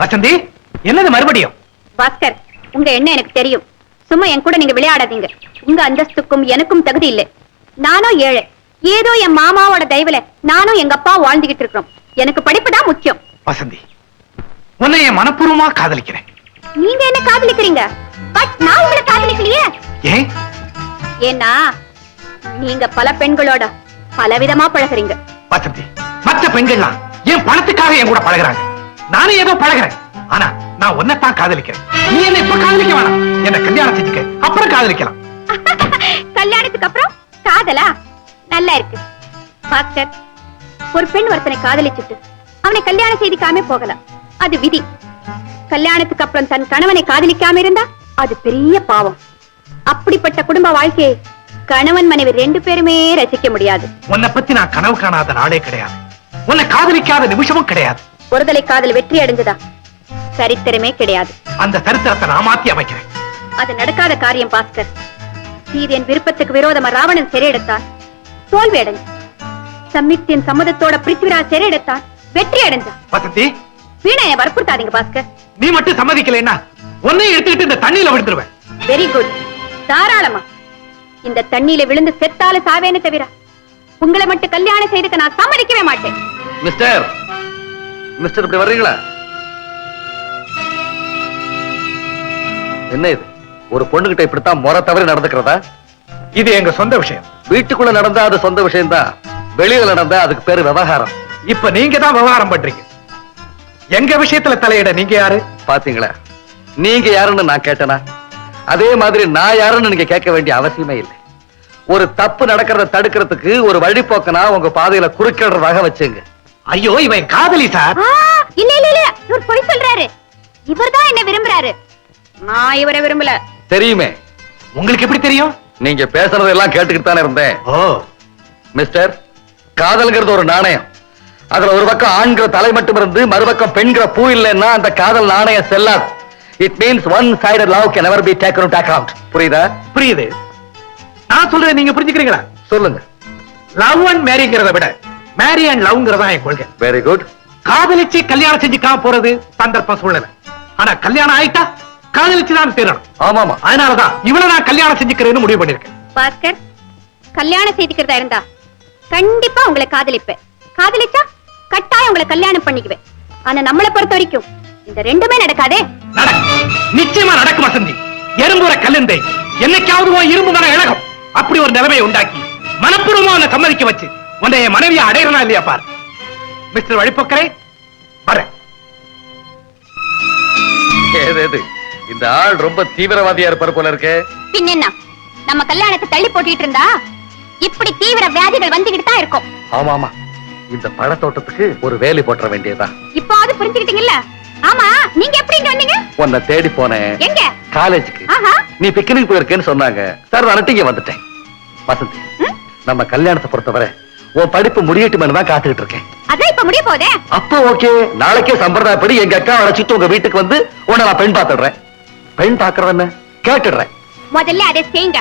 வசந்தி, என்னது மறுபடியும்? பாஸ்கர், உங்க எண்ணம் எனக்கு தெரியும். சும்மா என் கூட நீங்க விளையாடாதீங்க. உங்க அந்தஸ்துக்கும் எனக்கும் தகுதி இல்லை. நானும் ஏழை. ஏதோ என் மாமாவோட தயவுல நானும் எங்க அப்பா வாழ்ந்துகிட்டு இருக்கோம். எனக்கு படிப்பு தான் முக்கியம். வசந்தி, உன்னை என் மனப்பூர்வமா காதலிக்கிறேன். நீங்க என்ன காதலிக்கிறீங்க? பட் நான் உங்களை காதலிக்கலையே. ஏன்? ஏன்னா நீங்க பல பெண்களோட பலவிதமா பழகுறீங்க. வசந்தி, மற்ற பெண்கள்லாம் என் பணத்துக்காக என் கூட பழகுறாங்க. நானும் ஏதோ பழகுறேன். ஆனா நான் உன்னைத்தான் காதலிக்கிறேன். நீ என்ன இப்ப காதலிக்க வேணாம். என்ன கல்யாணம் செஞ்சுக்க, அப்புறம் காதலிக்கலாம். கல்யாணத்துக்கு அப்புறம் காதலா? நல்லா இருக்கு பாஸ்கர். ஒரு பெண் ஒருத்தனை காதலிச்சுட்டு அவனை கல்யாணம் செய்திக்காம போகலாம், அது விதி. கல்யாணத்துக்கு அப்புறம் தன் கணவனை காதலிக்காம இருந்தா அது பெரிய பாவம். அப்படிப்பட்ட குடும்ப வாழ்க்கையை கணவன் மனைவி 2 பேருமே ரசிக்க முடியாது. உன்னை பத்தி நான் கனவு காணாத நாளே கிடையாது. உன்னை காதலிக்காத நிமிஷமும் கிடையாது. ஒருதலை காதல் வெற்றி அடைஞ்சதா சரித்திரமே கிடையாது. அந்த சரித்திரத்தை நான் மாத்தி அமைக்கிறேன். அது நடக்காத காரியம் பாஸ்கர். சீதையின் விருப்பத்துக்கு விரோதமா ராவணன் சிறையெடுத்தான், தோல்வி அடைஞ்ச. சம்யுக்தியின் சம்மதத்தோட பிருத்திவிராஜ் சிறையெடுத்தான், வெற்றி அடைஞ்சான். வசந்தி, வீணைய வற்புறுத்தாதீங்க பாஸ்கர். நீ மட்டும் சம்மதிக்கலைன்னா உன்னை எடுத்துக்கிட்டு இந்த தண்ணியில விழுந்துருவேன். வெரி குட், தாராளமா. இந்த தண்ணியில விழுந்து செத்தாலும் சாவேன்னு தவிர உங்களை மட்டும் கல்யாணம் செய்துக்க நான் சம்மதிக்கவே மாட்டேன். மிஸ்டர் மிஸ்டர் இப்படி வர்றீங்களா? என்ன இது? ஒரு பொண்ணுகிட்ட இப்படித்தான் முறை தவறி நடந்துக்கிறதா? இது எங்க சொந்த விஷயம். வீட்டுக்குள்ள நடந்தா அது சொந்த விஷயம் தான், வெளியில நடந்தா அதுக்கு பேரு விவகாரம். இப்ப நீங்க தான் விவகாரம் பண்றீங்க. எங்க விஷயத்துல தலையிட நீங்க யாரு? பாத்தீங்களா, நீங்க யாருன்னு நான் கேட்டனா? அதே மாதிரி நான் யாருன்னு நீங்க கேட்க வேண்டிய அவசியமே இல்லை. ஒரு தப்பு நடக்கிறத தடுக்கிறதுக்கு ஒரு வழிபோக்கனா உங்க பாதையில குறுக்கிடுறதாக வச்சுங்க. ஐயோ, இவன் காதலி சார். இல்ல இல்ல இல்ல, இவர் பொய் சொல்றாரு. இவர்தான் என்ன விரும்புறாரு, நான் இவரை விரும்பல. தெரியுமே. உங்களுக்கு எப்படி தெரியும்? நீங்க பேசுறதெல்லாம் கேட்டுக்கிட்டு தானே இருந்தேன். ஓ மிஸ்டர், காதல்ங்கிறது ஒரு நாணயம். அதுல ஒரு பக்கம் ஆண்கிற தலை மட்டும் இருந்து மறுபக்கம் பெண்கிற பூ இல்லைன்னா அந்த காதல் நாணயம் செல்லாது. It means one sided love can never be taken into account. புரியுதா? புரியுது. நான் சொல்றேன், நீங்க புரிஞ்சுக்கிறீங்களா? சொல்லுங்க. லவ் அண்ட் மேரிங்கிறத விட மேரி அண்ட் லவ்ங்கிறதா என் கொள்கை. Very good. காதலிச்சு கல்யாணம் செஞ்சுக்காம போறது சந்தர்ப்ப சூழ்நிலை. ஆனா கல்யாணம் ஆயிட்டா காதலிச்சுதான் தீரணும். ஆமாமா. அதனாலதான் இவளை நான் கல்யாணம் செஞ்சுக்கிறேன்னு முடிவு பண்ணிருக்கேன். பாஸ்கர், கல்யாணம் செய்துக்கிறதா இருந்தா கண்டிப்பா உங்களை காதலிப்பேன். காதலிச்சா கட்டாயம் உங்களை கல்யாணம் பண்ணிக்குவேன். ஆனா நம்மளை பொறுத்த வரைக்கும் இந்த ரெண்டுமே நடக்காதே. நிச்சயமா நடக்கும் வசந்தி. எறும்புற கல்லுந்தை என்னைக்காவது இரும்பு மன இழகம். அப்படி ஒரு நிலைமையை உண்டாக்கி மனப்பூர்வமா உன்னை சம்மதிக்க வச்சு உன்னை என் மனைவியை அடையறனா இல்லையா பார். மிஸ்டர் வழிபோக்கரே, வரேன். ஏது இந்த ஆள் ரொம்ப தீவிரவாதியா இருப்பார் போல இருக்கு. பின்ன நம்ம கல்யாணத்தை தள்ளி போட்டுட்டு இருந்தா இப்படி தீவிர வியாதிகள் வந்துகிட்டு தான் இருக்கும். ஆமாமா, இந்த பழத்தோட்டத்துக்கு ஒரு வேலி போட்டுற வேண்டியதா. இப்போது புரிஞ்சுக்கிட்டீங்கல்ல? ஆமா, நீங்க எப்படி இங்க வந்தீங்க? உன்னை தேடி போனேன். எங்க? காலேஜுக்கு. நீ பிக்னிக் போயிருக்கேன்னு சொன்னாங்க. சார், நான் இங்க வந்துட்டேன். வசந்தி, நம்ம கல்யாணத்தை பொறுத்தவரை உன் படிப்பு முடியட்டுமே தான் காத்துக்கிட்டு இருக்கேன். அதான் இப்ப முடிய போதே. அப்ப ஓகே, நாளைக்கே சம்பிரதாயப்படி எங்க அக்கா அழைச்சிட்டு உங்க வீட்டுக்கு வந்து உன்னை நான் பெண் பார்த்துடுறேன். பெண் பார்க்கறது என்ன கேட்டுடுறேன். முதல்ல அதை செய்யுங்க.